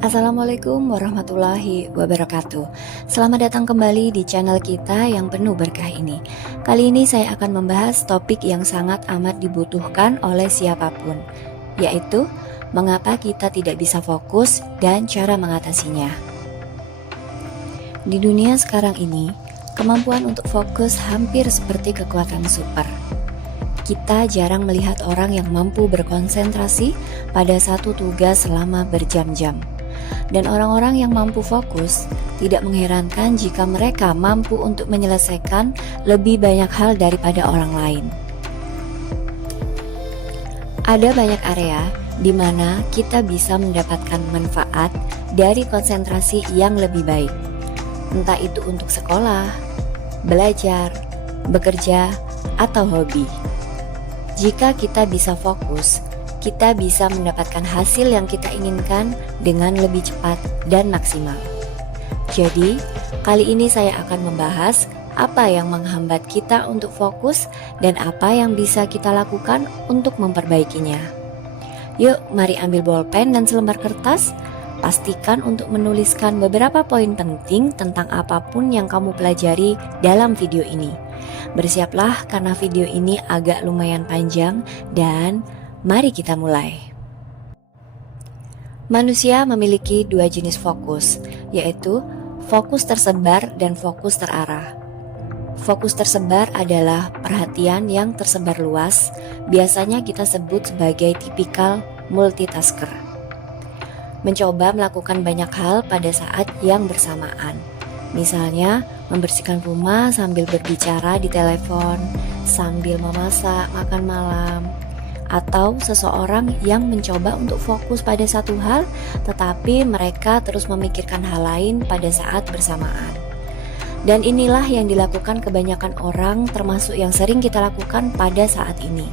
Assalamualaikum warahmatullahi wabarakatuh. Selamat datang kembali di channel kita yang penuh berkah ini. Kali ini saya akan membahas topik yang sangat amat dibutuhkan oleh siapapun, yaitu mengapa kita tidak bisa fokus dan cara mengatasinya. Di dunia sekarang ini, kemampuan untuk fokus hampir seperti kekuatan super. Kita jarang melihat orang yang mampu berkonsentrasi pada satu tugas selama berjam-jam. Dan orang-orang yang mampu fokus tidak mengherankan jika mereka mampu untuk menyelesaikan lebih banyak hal daripada orang lain. Ada banyak area di mana kita bisa mendapatkan manfaat dari konsentrasi yang lebih baik. Entah itu untuk sekolah, belajar, bekerja, atau hobi. Jika kita bisa fokus, kita bisa mendapatkan hasil yang kita inginkan dengan lebih cepat dan maksimal. Jadi, kali ini saya akan membahas apa yang menghambat kita untuk fokus dan apa yang bisa kita lakukan untuk memperbaikinya. Yuk, mari ambil bolpen dan selembar kertas. Pastikan untuk menuliskan beberapa poin penting tentang apapun yang kamu pelajari dalam video ini. Bersiaplah karena video ini agak lumayan panjang dan mari kita mulai. Manusia memiliki dua jenis fokus, yaitu fokus tersebar dan fokus terarah. Fokus tersebar adalah perhatian yang tersebar luas, biasanya kita sebut sebagai tipikal multitasker. Mencoba melakukan banyak hal pada saat yang bersamaan. Misalnya, membersihkan rumah sambil berbicara di telepon, sambil memasak, makan malam, atau seseorang yang mencoba untuk fokus pada satu hal, tetapi mereka terus memikirkan hal lain pada saat bersamaan. Dan inilah yang dilakukan kebanyakan orang, termasuk yang sering kita lakukan pada saat ini.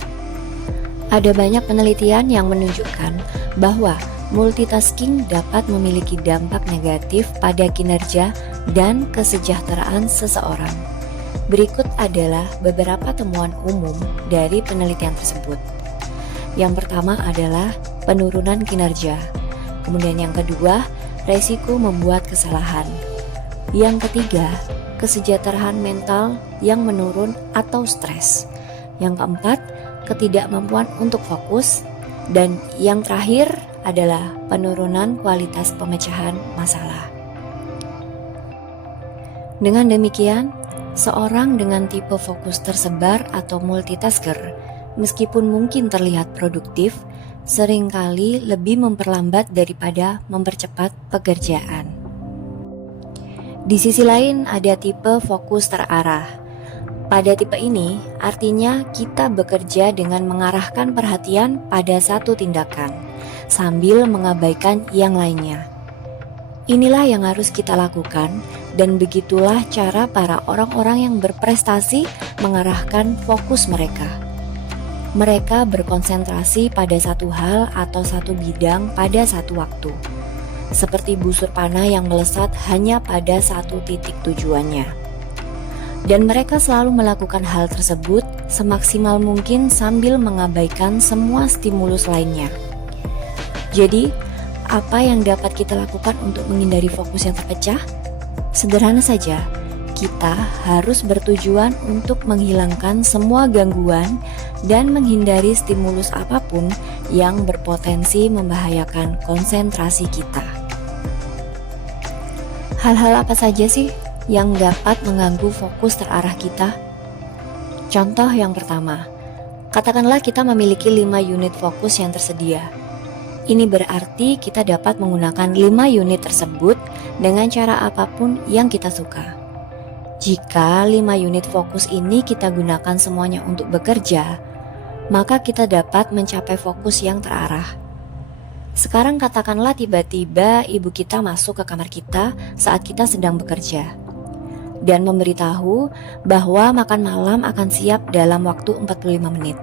Ada banyak penelitian yang menunjukkan bahwa multitasking dapat memiliki dampak negatif pada kinerja dan kesejahteraan seseorang. Berikut adalah beberapa temuan umum dari penelitian tersebut. Yang pertama adalah penurunan kinerja. Kemudian yang kedua, resiko membuat kesalahan. Yang ketiga, kesejahteraan mental yang menurun atau stres. Yang keempat, ketidakmampuan untuk fokus. Dan yang terakhir adalah penurunan kualitas pemecahan masalah. Dengan demikian, seorang dengan tipe fokus tersebar atau multitasker, meskipun mungkin terlihat produktif, seringkali lebih memperlambat daripada mempercepat pekerjaan. Di sisi lain, ada tipe fokus terarah. Pada tipe ini, artinya kita bekerja dengan mengarahkan perhatian pada satu tindakan, sambil mengabaikan yang lainnya. Inilah yang harus kita lakukan, dan begitulah cara para orang-orang yang berprestasi mengarahkan fokus mereka. Mereka berkonsentrasi pada satu hal atau satu bidang pada satu waktu, seperti busur panah yang melesat hanya pada satu titik tujuannya. Dan mereka selalu melakukan hal tersebut semaksimal mungkin sambil mengabaikan semua stimulus lainnya. Jadi, apa yang dapat kita lakukan untuk menghindari fokus yang terpecah? Sederhana saja, kita harus bertujuan untuk menghilangkan semua gangguan dan menghindari stimulus apapun yang berpotensi membahayakan konsentrasi kita. Hal-hal apa saja sih yang dapat mengganggu fokus terarah kita? Contoh yang pertama, katakanlah kita memiliki 5 unit fokus yang tersedia. Ini berarti kita dapat menggunakan 5 unit tersebut dengan cara apapun yang kita suka. Jika 5 unit fokus ini kita gunakan semuanya untuk bekerja, maka kita dapat mencapai fokus yang terarah. Sekarang katakanlah tiba-tiba ibu kita masuk ke kamar kita saat kita sedang bekerja dan memberitahu bahwa makan malam akan siap dalam waktu 45 menit.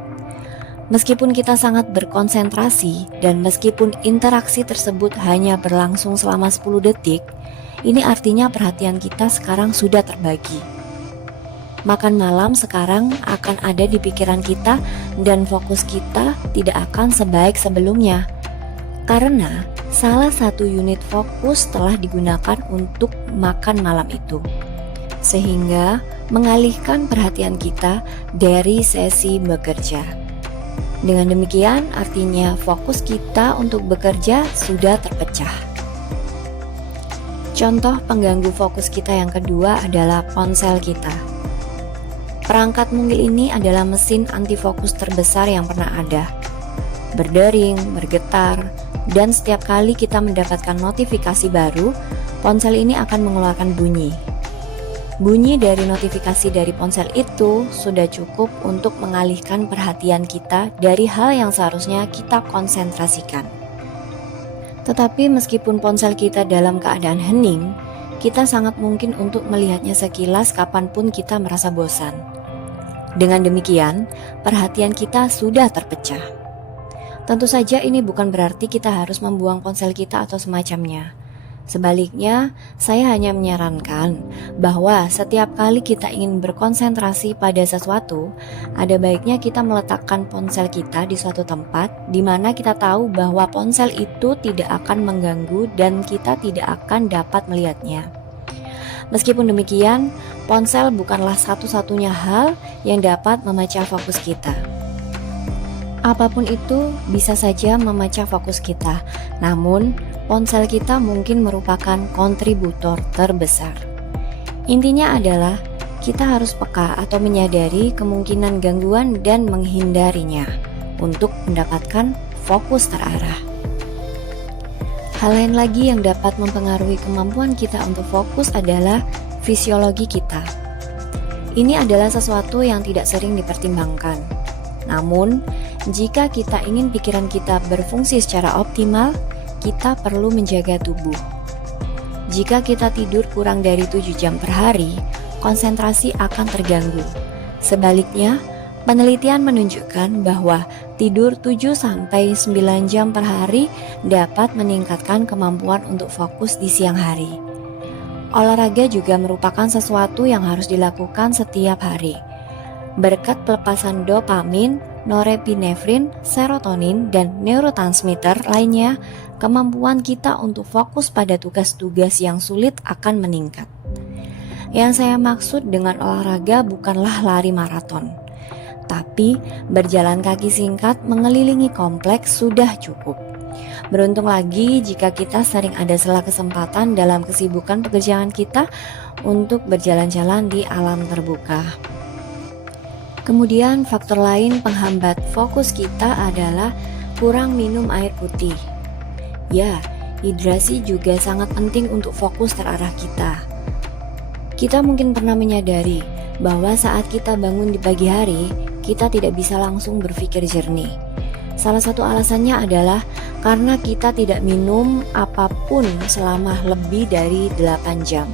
Meskipun kita sangat berkonsentrasi dan meskipun interaksi tersebut hanya berlangsung selama 10 detik, ini artinya perhatian kita sekarang sudah terbagi. Makan malam sekarang akan ada di pikiran kita dan fokus kita tidak akan sebaik sebelumnya. Karena salah satu unit fokus telah digunakan untuk makan malam itu, sehingga mengalihkan perhatian kita dari sesi bekerja. Dengan demikian, artinya fokus kita untuk bekerja sudah terpecah. Contoh pengganggu fokus kita yang kedua adalah ponsel kita. Perangkat mungil ini adalah mesin anti fokus terbesar yang pernah ada. Berdering, bergetar, dan setiap kali kita mendapatkan notifikasi baru, ponsel ini akan mengeluarkan bunyi. Bunyi dari notifikasi dari ponsel itu sudah cukup untuk mengalihkan perhatian kita dari hal yang seharusnya kita konsentrasikan. Tetapi meskipun ponsel kita dalam keadaan hening, kita sangat mungkin untuk melihatnya sekilas kapanpun kita merasa bosan. Dengan demikian, perhatian kita sudah terpecah. Tentu saja ini bukan berarti kita harus membuang ponsel kita atau semacamnya. Sebaliknya, saya hanya menyarankan bahwa setiap kali kita ingin berkonsentrasi pada sesuatu, ada baiknya kita meletakkan ponsel kita di suatu tempat di mana kita tahu bahwa ponsel itu tidak akan mengganggu dan kita tidak akan dapat melihatnya. Meskipun demikian, ponsel bukanlah satu-satunya hal yang dapat memecah fokus kita. Apapun itu bisa saja memecah fokus kita, namun ponsel kita mungkin merupakan kontributor terbesar. Intinya adalah kita harus peka atau menyadari kemungkinan gangguan dan menghindarinya untuk mendapatkan fokus terarah. Hal lain lagi yang dapat mempengaruhi kemampuan kita untuk fokus adalah fisiologi kita. Ini adalah sesuatu yang tidak sering dipertimbangkan. Namun, jika kita ingin pikiran kita berfungsi secara optimal, kita perlu menjaga tubuh. Jika kita tidur kurang dari 7 jam per hari, konsentrasi akan terganggu. Sebaliknya, penelitian menunjukkan bahwa tidur 7-9 jam per hari dapat meningkatkan kemampuan untuk fokus di siang hari. Olahraga juga merupakan sesuatu yang harus dilakukan setiap hari. Berkat pelepasan dopamin, norepinefrin, serotonin, dan neurotransmitter lainnya, kemampuan kita untuk fokus pada tugas-tugas yang sulit akan meningkat. Yang saya maksud dengan olahraga bukanlah lari maraton, tapi berjalan kaki singkat mengelilingi kompleks sudah cukup. Beruntung lagi jika kita sering ada sela kesempatan dalam kesibukan pekerjaan kita untuk berjalan-jalan di alam terbuka. Kemudian faktor lain penghambat fokus kita adalah kurang minum air putih. Ya, hidrasi juga sangat penting untuk fokus terarah kita. Kita mungkin pernah menyadari bahwa saat kita bangun di pagi hari, kita tidak bisa langsung berpikir jernih. Salah satu alasannya adalah karena kita tidak minum apapun selama lebih dari 8 jam.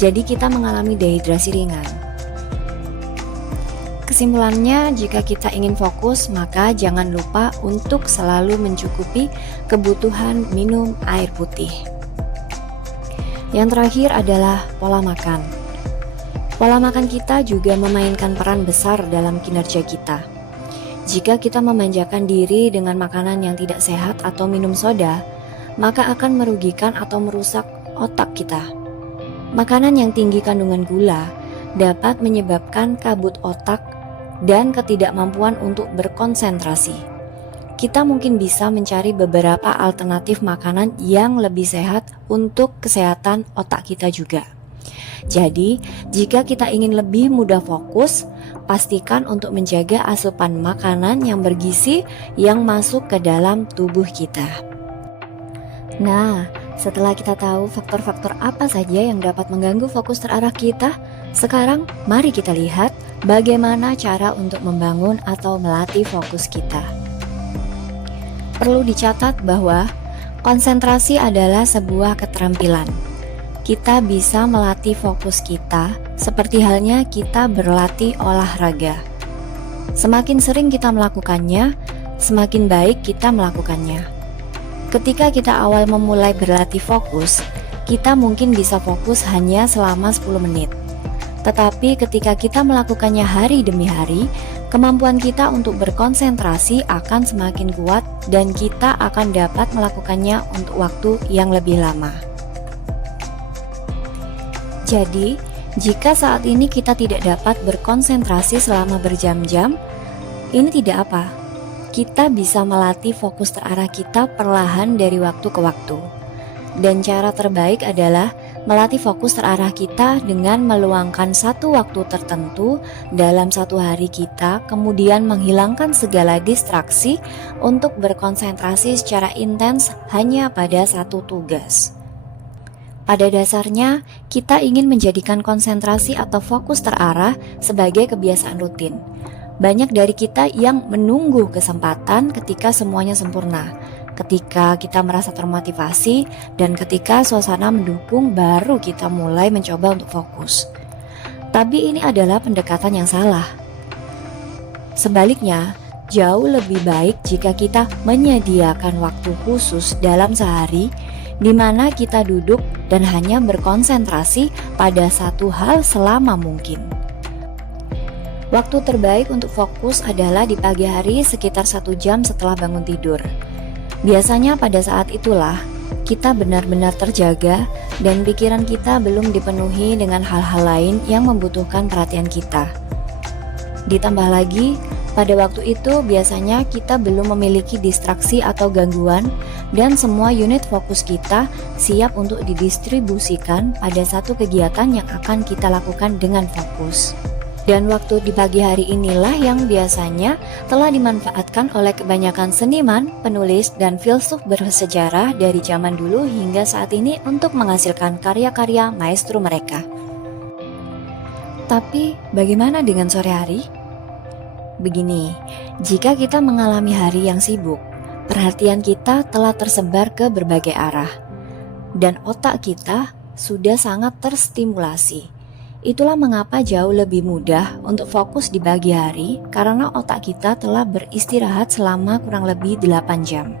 Jadi kita mengalami dehidrasi ringan. Kesimpulannya, jika kita ingin fokus, maka jangan lupa untuk selalu mencukupi kebutuhan minum air putih. Yang terakhir adalah pola makan. Pola makan kita juga memainkan peran besar dalam kinerja kita. Jika kita memanjakan diri dengan makanan yang tidak sehat atau minum soda, maka akan merugikan atau merusak otak kita. Makanan yang tinggi kandungan gula dapat menyebabkan kabut otak dan ketidakmampuan untuk berkonsentrasi. Kita mungkin bisa mencari beberapa alternatif makanan yang lebih sehat untuk kesehatan otak kita juga. Jadi, jika kita ingin lebih mudah fokus, pastikan untuk menjaga asupan makanan yang bergizi yang masuk ke dalam tubuh kita. Nah, setelah kita tahu faktor-faktor apa saja yang dapat mengganggu fokus terarah kita, sekarang mari kita lihat bagaimana cara untuk membangun atau melatih fokus kita. Perlu dicatat bahwa konsentrasi adalah sebuah keterampilan. Kita bisa melatih fokus kita seperti halnya kita berlatih olahraga. Semakin sering kita melakukannya, semakin baik kita melakukannya. Ketika kita awal memulai berlatih fokus, kita mungkin bisa fokus hanya selama 10 menit. Tetapi ketika kita melakukannya hari demi hari, kemampuan kita untuk berkonsentrasi akan semakin kuat dan kita akan dapat melakukannya untuk waktu yang lebih lama. Jadi, jika saat ini kita tidak dapat berkonsentrasi selama berjam-jam, ini tidak apa. Kita bisa melatih fokus terarah kita perlahan dari waktu ke waktu. Dan cara terbaik adalah melatih fokus terarah kita dengan meluangkan satu waktu tertentu dalam satu hari kita, kemudian menghilangkan segala distraksi untuk berkonsentrasi secara intens hanya pada satu tugas. Pada dasarnya, kita ingin menjadikan konsentrasi atau fokus terarah sebagai kebiasaan rutin. Banyak dari kita yang menunggu kesempatan ketika semuanya sempurna, ketika kita merasa termotivasi, dan ketika suasana mendukung baru kita mulai mencoba untuk fokus. Tapi ini adalah pendekatan yang salah. Sebaliknya, jauh lebih baik jika kita menyediakan waktu khusus dalam sehari di mana kita duduk dan hanya berkonsentrasi pada satu hal selama mungkin. Waktu terbaik untuk fokus adalah di pagi hari sekitar 1 jam setelah bangun tidur. Biasanya pada saat itulah kita benar-benar terjaga dan pikiran kita belum dipenuhi dengan hal-hal lain yang membutuhkan perhatian kita. Ditambah lagi, pada waktu itu biasanya kita belum memiliki distraksi atau gangguan dan semua unit fokus kita siap untuk didistribusikan pada satu kegiatan yang akan kita lakukan dengan fokus. Dan waktu di pagi hari inilah yang biasanya telah dimanfaatkan oleh kebanyakan seniman, penulis, dan filsuf bersejarah dari zaman dulu hingga saat ini untuk menghasilkan karya-karya maestro mereka. Tapi bagaimana dengan sore hari? Begini, jika kita mengalami hari yang sibuk, perhatian kita telah tersebar ke berbagai arah, dan otak kita sudah sangat terstimulasi. Itulah mengapa jauh lebih mudah untuk fokus di pagi hari, karena otak kita telah beristirahat selama kurang lebih 8 jam.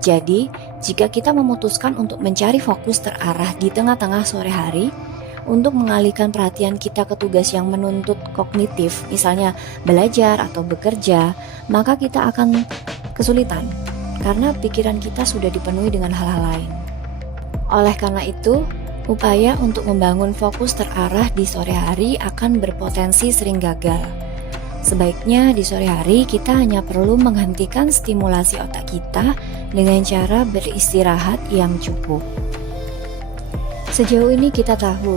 Jadi, jika kita memutuskan untuk mencari fokus terarah di tengah-tengah sore hari, untuk mengalihkan perhatian kita ke tugas yang menuntut kognitif, misalnya belajar atau bekerja, maka kita akan kesulitan karena pikiran kita sudah dipenuhi dengan hal-hal lain. Oleh karena itu, upaya untuk membangun fokus terarah di sore hari akan berpotensi sering gagal. Sebaiknya di sore hari kita hanya perlu menghentikan stimulasi otak kita dengan cara beristirahat yang cukup. Sejauh ini kita tahu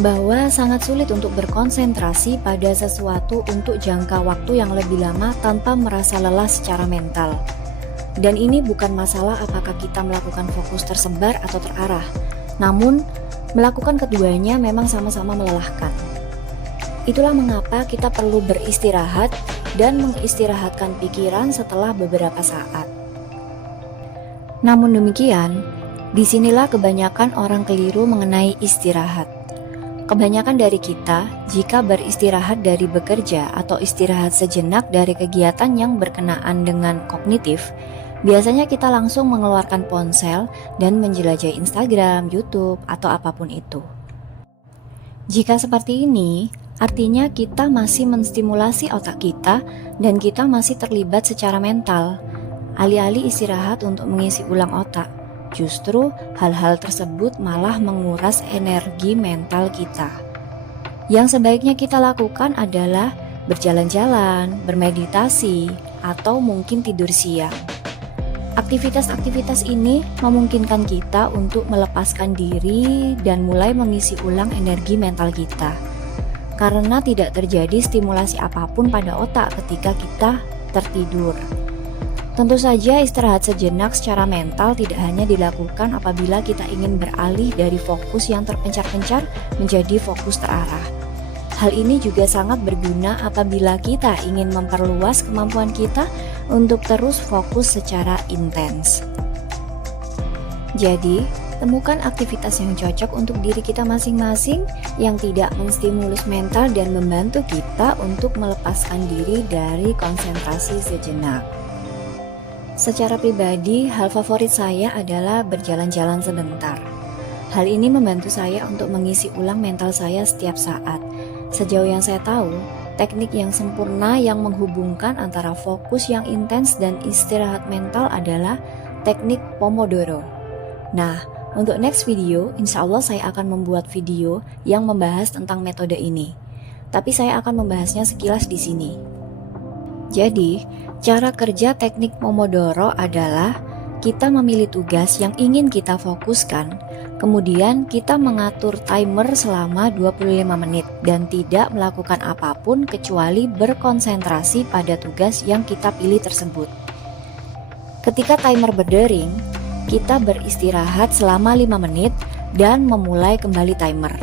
bahwa sangat sulit untuk berkonsentrasi pada sesuatu untuk jangka waktu yang lebih lama tanpa merasa lelah secara mental. Dan ini bukan masalah apakah kita melakukan fokus tersebar atau terarah, namun melakukan keduanya memang sama-sama melelahkan. Itulah mengapa kita perlu beristirahat dan mengistirahatkan pikiran setelah beberapa saat. Namun demikian, disinilah kebanyakan orang keliru mengenai istirahat. Kebanyakan dari kita, jika beristirahat dari bekerja atau istirahat sejenak dari kegiatan yang berkenaan dengan kognitif, biasanya kita langsung mengeluarkan ponsel dan menjelajahi Instagram, YouTube, atau apapun itu. Jika seperti ini, artinya kita masih menstimulasi otak kita dan kita masih terlibat secara mental, alih-alih istirahat untuk mengisi ulang otak. Justru hal-hal tersebut malah menguras energi mental kita. Yang sebaiknya kita lakukan adalah berjalan-jalan, bermeditasi, atau mungkin tidur siang. Aktivitas-aktivitas ini memungkinkan kita untuk melepaskan diri dan mulai mengisi ulang energi mental kita. Karena tidak terjadi stimulasi apapun pada otak ketika kita tertidur. Tentu saja istirahat sejenak secara mental tidak hanya dilakukan apabila kita ingin beralih dari fokus yang terpencar-pencar menjadi fokus terarah. Hal ini juga sangat berguna apabila kita ingin memperluas kemampuan kita untuk terus fokus secara intens. Jadi, temukan aktivitas yang cocok untuk diri kita masing-masing yang tidak menstimulus mental dan membantu kita untuk melepaskan diri dari konsentrasi sejenak. Secara pribadi, hal favorit saya adalah berjalan-jalan sebentar. Hal ini membantu saya untuk mengisi ulang mental saya setiap saat. Sejauh yang saya tahu, Teknik yang sempurna yang menghubungkan antara fokus yang intens dan istirahat mental adalah teknik Pomodoro. Nah, untuk next video, insya Allah saya akan membuat video yang membahas tentang metode ini. Tapi saya akan membahasnya sekilas di sini. Jadi, cara kerja teknik Pomodoro adalah kita memilih tugas yang ingin kita fokuskan, kemudian kita mengatur timer selama 25 menit dan tidak melakukan apapun kecuali berkonsentrasi pada tugas yang kita pilih tersebut. Ketika timer berdering, kita beristirahat selama 5 menit dan memulai kembali timer.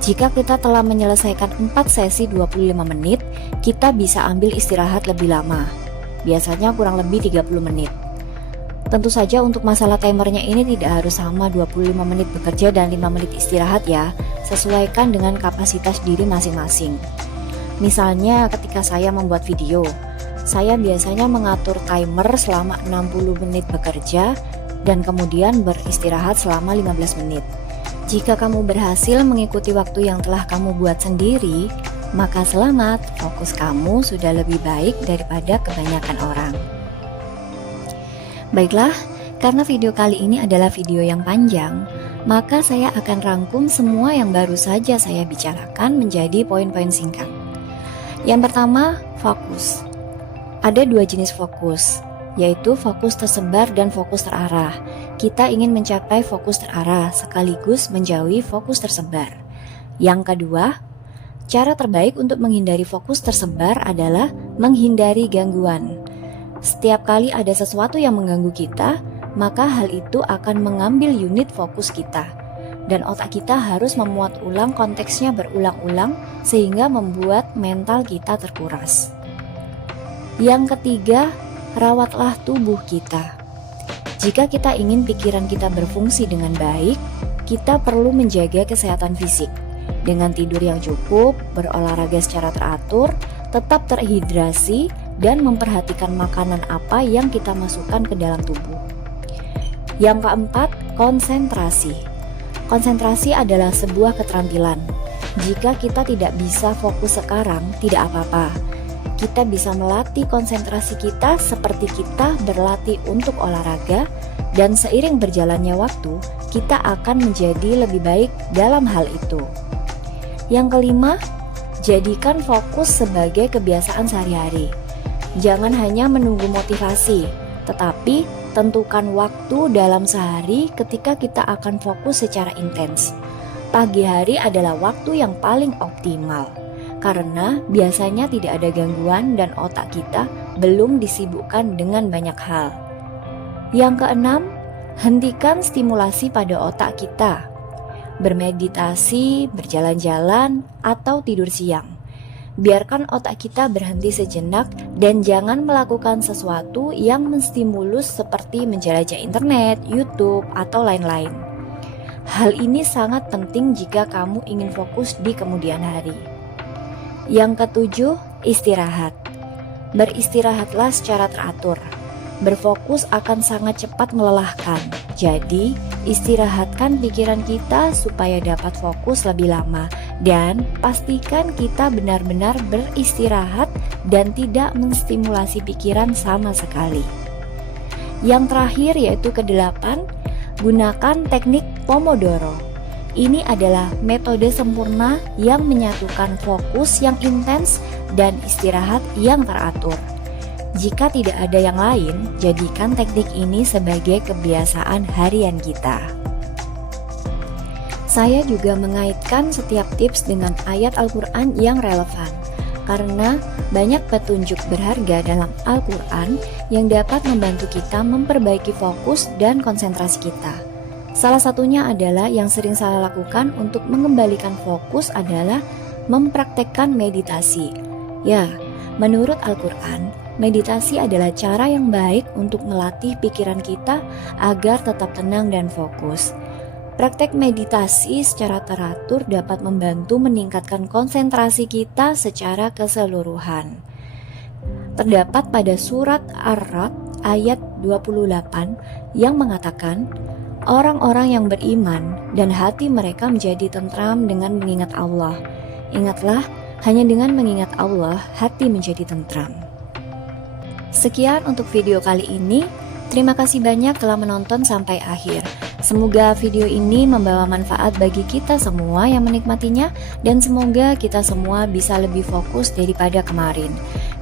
Jika kita telah menyelesaikan 4 sesi 25 menit, kita bisa ambil istirahat lebih lama, biasanya kurang lebih 30 menit. Tentu saja untuk masalah timernya ini tidak harus sama 25 menit bekerja dan 5 menit istirahat ya, sesuaikan dengan kapasitas diri masing-masing. Misalnya ketika saya membuat video, saya biasanya mengatur timer selama 60 menit bekerja dan kemudian beristirahat selama 15 menit. Jika kamu berhasil mengikuti waktu yang telah kamu buat sendiri, maka selamat, fokus kamu sudah lebih baik daripada kebanyakan orang. Baiklah, karena video kali ini adalah video yang panjang, maka saya akan rangkum semua yang baru saja saya bicarakan menjadi poin-poin singkat. Yang pertama, fokus. Ada 2 jenis fokus, yaitu fokus tersebar dan fokus terarah. Kita ingin mencapai fokus terarah sekaligus menjauhi fokus tersebar. Yang kedua, cara terbaik untuk menghindari fokus tersebar adalah menghindari gangguan. Setiap kali ada sesuatu yang mengganggu kita, maka hal itu akan mengambil unit fokus kita. Dan otak kita harus memuat ulang konteksnya berulang-ulang sehingga membuat mental kita terkuras. Yang ketiga, rawatlah tubuh kita. Jika kita ingin pikiran kita berfungsi dengan baik, kita perlu menjaga kesehatan fisik. Dengan tidur yang cukup, berolahraga secara teratur, tetap terhidrasi, dan memperhatikan makanan apa yang kita masukkan ke dalam tubuh. Yang keempat, konsentrasi. Konsentrasi adalah sebuah keterampilan. Jika kita tidak bisa fokus sekarang, tidak apa-apa. Kita bisa melatih konsentrasi kita seperti kita berlatih untuk olahraga, dan seiring berjalannya waktu, kita akan menjadi lebih baik dalam hal itu. Yang kelima, jadikan fokus sebagai kebiasaan sehari-hari. Jangan hanya menunggu motivasi, tetapi tentukan waktu dalam sehari ketika kita akan fokus secara intens. Pagi hari adalah waktu yang paling optimal, karena biasanya tidak ada gangguan dan otak kita belum disibukkan dengan banyak hal. Yang keenam, hentikan stimulasi pada otak kita. Bermeditasi, berjalan-jalan, atau tidur siang. Biarkan otak kita berhenti sejenak dan jangan melakukan sesuatu yang menstimulus seperti menjelajah internet, YouTube, atau lain-lain. Hal ini sangat penting jika kamu ingin fokus di kemudian hari. Yang ketujuh, istirahat. Beristirahatlah secara teratur. Berfokus akan sangat cepat melelahkan. Jadi, istirahatkan pikiran kita supaya dapat fokus lebih lama. Dan pastikan kita benar-benar beristirahat dan tidak menstimulasi pikiran sama sekali. Yang terakhir yaitu ke-8, gunakan teknik Pomodoro. Ini adalah metode sempurna yang menyatukan fokus yang intens dan istirahat yang teratur. Jika tidak ada yang lain, jadikan teknik ini sebagai kebiasaan harian kita. Saya juga mengaitkan setiap tips dengan ayat Al-Quran yang relevan, karena banyak petunjuk berharga dalam Al-Quran yang dapat membantu kita memperbaiki fokus dan konsentrasi kita. Salah satunya adalah yang sering saya lakukan untuk mengembalikan fokus adalah mempraktekkan meditasi. Ya, menurut Al-Quran, meditasi adalah cara yang baik untuk melatih pikiran kita agar tetap tenang dan fokus. Praktek meditasi secara teratur dapat membantu meningkatkan konsentrasi kita secara keseluruhan. Terdapat pada surat Ar-Ra'd ayat 28 yang mengatakan, orang-orang yang beriman dan hati mereka menjadi tentram dengan mengingat Allah. Ingatlah, Hanya dengan mengingat Allah, hati menjadi tentram. Sekian untuk video kali ini. Terima kasih banyak telah menonton sampai akhir. Semoga video ini membawa manfaat bagi kita semua yang menikmatinya, dan semoga kita semua bisa lebih fokus daripada kemarin.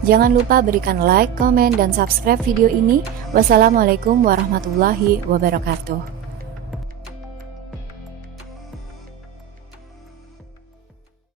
Jangan lupa berikan like, komen, dan subscribe video ini. Wassalamualaikum warahmatullahi wabarakatuh.